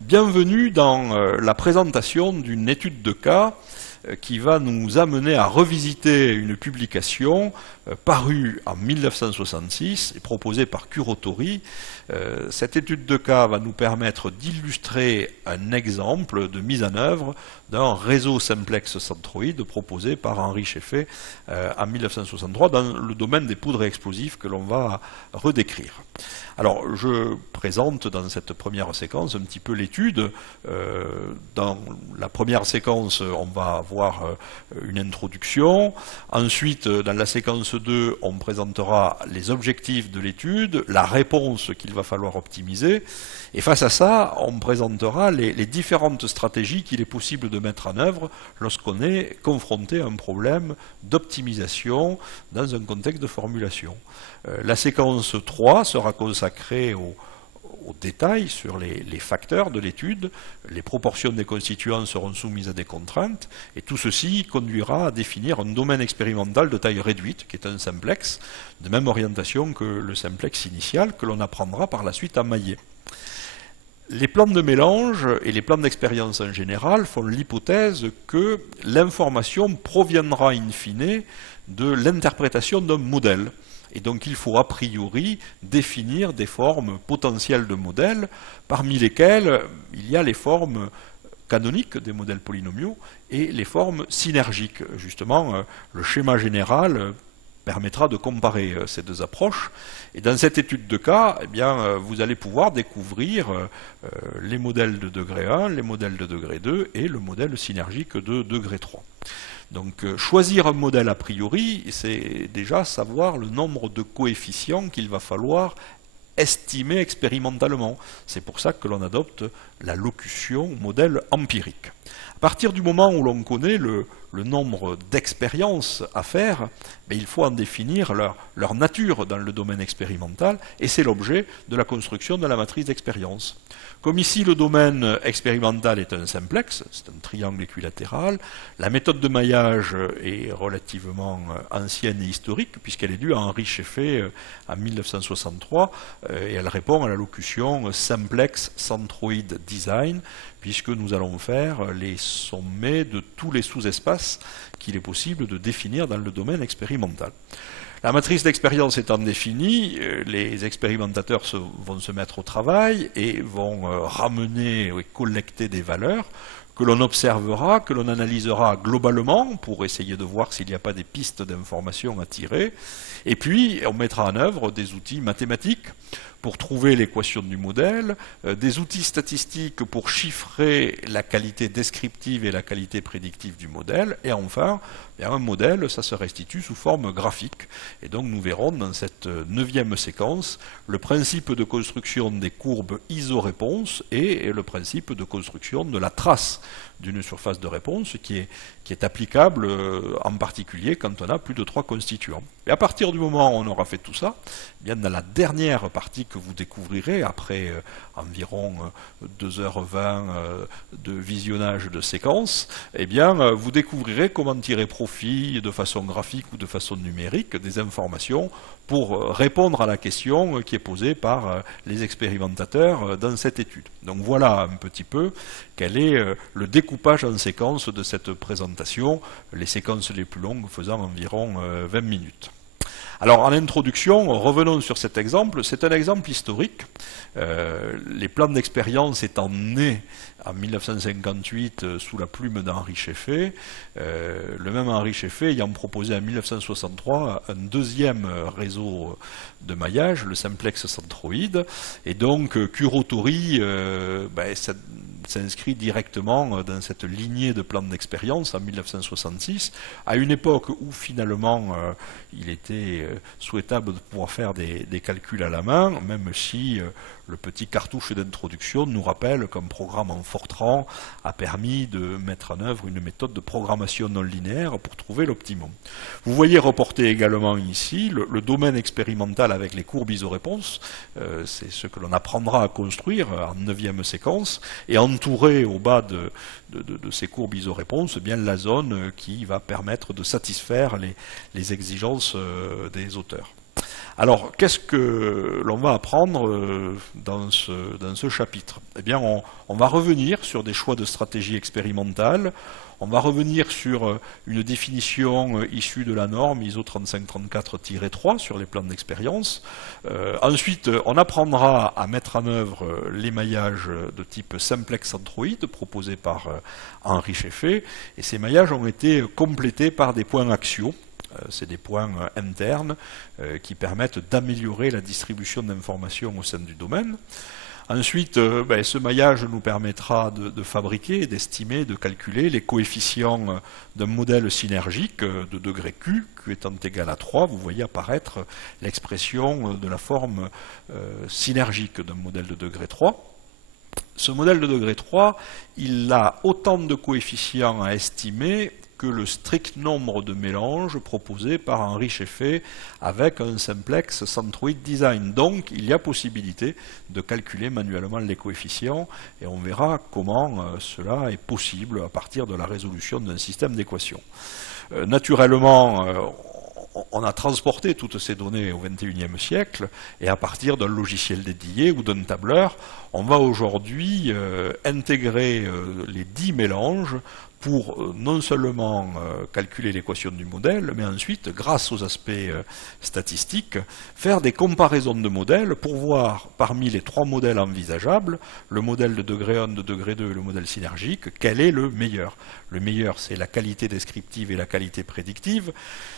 Bienvenue dans la présentation d'une étude de cas qui va nous amener à revisiter une publication parue en 1966 et proposée par Kurotori. Cette étude de cas va nous permettre d'illustrer un exemple de mise en œuvre d'un réseau simplex centroïde proposé par Henri Scheffé en 1963 dans le domaine des poudres explosifs que l'on va redécrire. Alors, je présente dans cette première séquence un petit peu l'étude. Dans la première séquence, on va avoir une introduction. Ensuite, dans la séquence 2, on présentera les objectifs de l'étude, la réponse qu'il va falloir optimiser. Et face à ça, on présentera les différentes stratégies qu'il est possible de mettre en œuvre lorsqu'on est confronté à un problème d'optimisation dans un contexte de formulation. La séquence 3 sera consacrée aux détails sur les facteurs de l'étude, les proportions des constituants seront soumises à des contraintes, et tout ceci conduira à définir un domaine expérimental de taille réduite, qui est un simplex, de même orientation que le simplex initial, que l'on apprendra par la suite à mailler. Les plans de mélange et les plans d'expérience en général font l'hypothèse que l'information proviendra in fine de l'interprétation d'un modèle. Et donc il faut a priori définir des formes potentielles de modèles, parmi lesquelles il y a les formes canoniques des modèles polynomiaux et les formes synergiques. Justement, le schéma général permettra de comparer ces deux approches. Et dans cette étude de cas, eh bien, vous allez pouvoir découvrir les modèles de degré 1, les modèles de degré 2 et le modèle synergique de degré 3. Donc choisir un modèle a priori, c'est déjà savoir le nombre de coefficients qu'il va falloir estimer expérimentalement. C'est pour ça que l'on adopte la locution modèle empirique. À partir du moment où l'on connaît le nombre d'expériences à faire, il faut en définir leur nature dans le domaine expérimental, et c'est l'objet de la construction de la matrice d'expérience. Comme ici le domaine expérimental est un simplex, c'est un triangle équilatéral, la méthode de maillage est relativement ancienne et historique, puisqu'elle est due à Henri Scheffé en 1963, et elle répond à la locution simplex centroid design, puisque nous allons faire les sommets de tous les sous-espaces qu'il est possible de définir dans le domaine expérimental. La matrice d'expérience étant définie, les expérimentateurs vont se mettre au travail et vont ramener et collecter des valeurs que l'on observera, que l'on analysera globalement pour essayer de voir s'il n'y a pas des pistes d'information à tirer. Et puis, on mettra en œuvre des outils mathématiques pour trouver l'équation du modèle, des outils statistiques pour chiffrer la qualité descriptive et la qualité prédictive du modèle, et enfin, un modèle, ça se restitue sous forme graphique. Et donc nous verrons dans cette 9e séquence le principe de construction des courbes isoréponses et le principe de construction de la trace d'une surface de réponse qui est applicable en particulier quand on a plus de 3 constituants. Et à partir du moment où on aura fait tout ça, bien dans la dernière partie que vous découvrirez, après environ 2h20 de visionnage de séquences, eh bien, vous découvrirez comment tirer profit de façon graphique ou de façon numérique des informations pour répondre à la question qui est posée par les expérimentateurs dans cette étude. Donc voilà un petit peu quel est le découpage en séquences de cette présentation, les séquences les plus longues faisant environ 20 minutes. Alors en introduction, revenons sur cet exemple. C'est un exemple historique. Les plans d'expérience étant nés en 1958 sous la plume d'Henri Scheffé, le même Henri Scheffé ayant proposé en 1963 un deuxième réseau de maillage, le simplex centroïde, et donc Kurotori s'inscrit directement dans cette lignée de plans d'expérience en 1966, à une époque où finalement il était souhaitable de pouvoir faire des calculs à la main, même si le petit cartouche d'introduction nous rappelle qu'un programme en Fortran a permis de mettre en œuvre une méthode de programmation non linéaire pour trouver l'optimum. Vous voyez reporté également ici le domaine expérimental avec les courbes isoréponses, c'est ce que l'on apprendra à construire en 9e séquence, et entouré au bas de ces courbes isoréponses, eh bien la zone qui va permettre de satisfaire les exigences des auteurs. Alors, qu'est-ce que l'on va apprendre dans ce chapitre? Eh bien, on va revenir sur des choix de stratégie expérimentale, on va revenir sur une définition issue de la norme ISO 3534-3 sur les plans d'expérience. Ensuite, on apprendra à mettre en œuvre l'émaillage de type Simplex Centroid proposé par Henri Cheffé, et ces maillages ont été complétés par des points axiaux. C'est des points internes qui permettent d'améliorer la distribution d'informations au sein du domaine. Ensuite, ce maillage nous permettra de fabriquer, d'estimer, de calculer les coefficients d'un modèle synergique de degré Q, Q étant égal à 3. Vous voyez apparaître l'expression de la forme synergique d'un modèle de degré 3. Ce modèle de degré 3, il a autant de coefficients à estimer que le strict nombre de mélanges proposés par Henri Cheffé avec un simplex Centroid Design. Donc, il y a possibilité de calculer manuellement les coefficients et on verra comment cela est possible à partir de la résolution d'un système d'équations. Naturellement, on a transporté toutes ces données au XXIe siècle et à partir d'un logiciel dédié ou d'un tableur, on va aujourd'hui intégrer les 10 mélanges pour non seulement calculer l'équation du modèle, mais ensuite, grâce aux aspects statistiques, faire des comparaisons de modèles pour voir parmi les 3 modèles envisageables, le modèle de degré 1, de degré 2 et le modèle synergique, quel est le meilleur. Le meilleur, c'est la qualité descriptive et la qualité prédictive.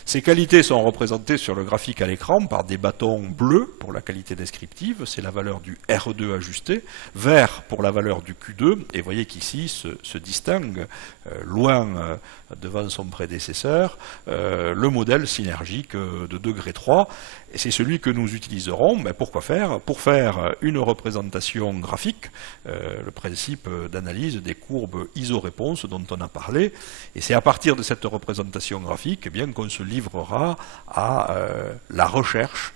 Ces qualités sont représentées sur le graphique à l'écran par des bâtons bleus pour la qualité descriptive, c'est la valeur du R2 ajusté, vert pour la valeur du Q2, et vous voyez qu'ici se distingue loin devant son prédécesseur, le modèle synergique de degré 3, et c'est celui que nous utiliserons. Pourquoi faire? Pour faire une représentation graphique, le principe d'analyse des courbes iso-réponse dont on a parlé, et c'est à partir de cette représentation graphique qu'on se livrera à la recherche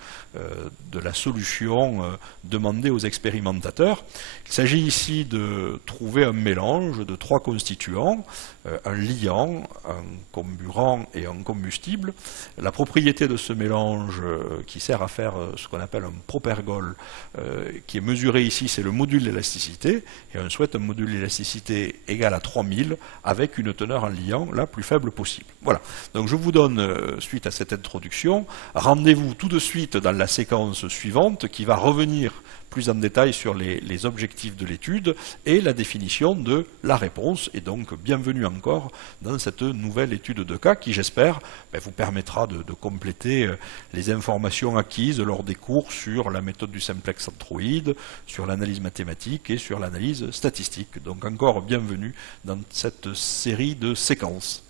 de la solution demandée aux expérimentateurs. Il s'agit ici de trouver un mélange de 3 constituants, un liant, un comburant et un combustible. La propriété de ce mélange qui sert à faire ce qu'on appelle un propergol, qui est mesuré ici, c'est le module d'élasticité, et on souhaite un module d'élasticité égal à 3000 avec une teneur en liant la plus faible possible. Voilà, donc je vous donne, suite à cette introduction, rendez-vous tout de suite dans la séquence suivante qui va revenir plus en détail sur les objectifs de l'étude et la définition de la réponse. Et donc, bienvenue encore dans cette nouvelle étude de cas qui, j'espère, vous permettra de compléter les informations acquises lors des cours sur la méthode du simplex centroid, sur l'analyse mathématique et sur l'analyse statistique. Donc, encore bienvenue dans cette série de séquences.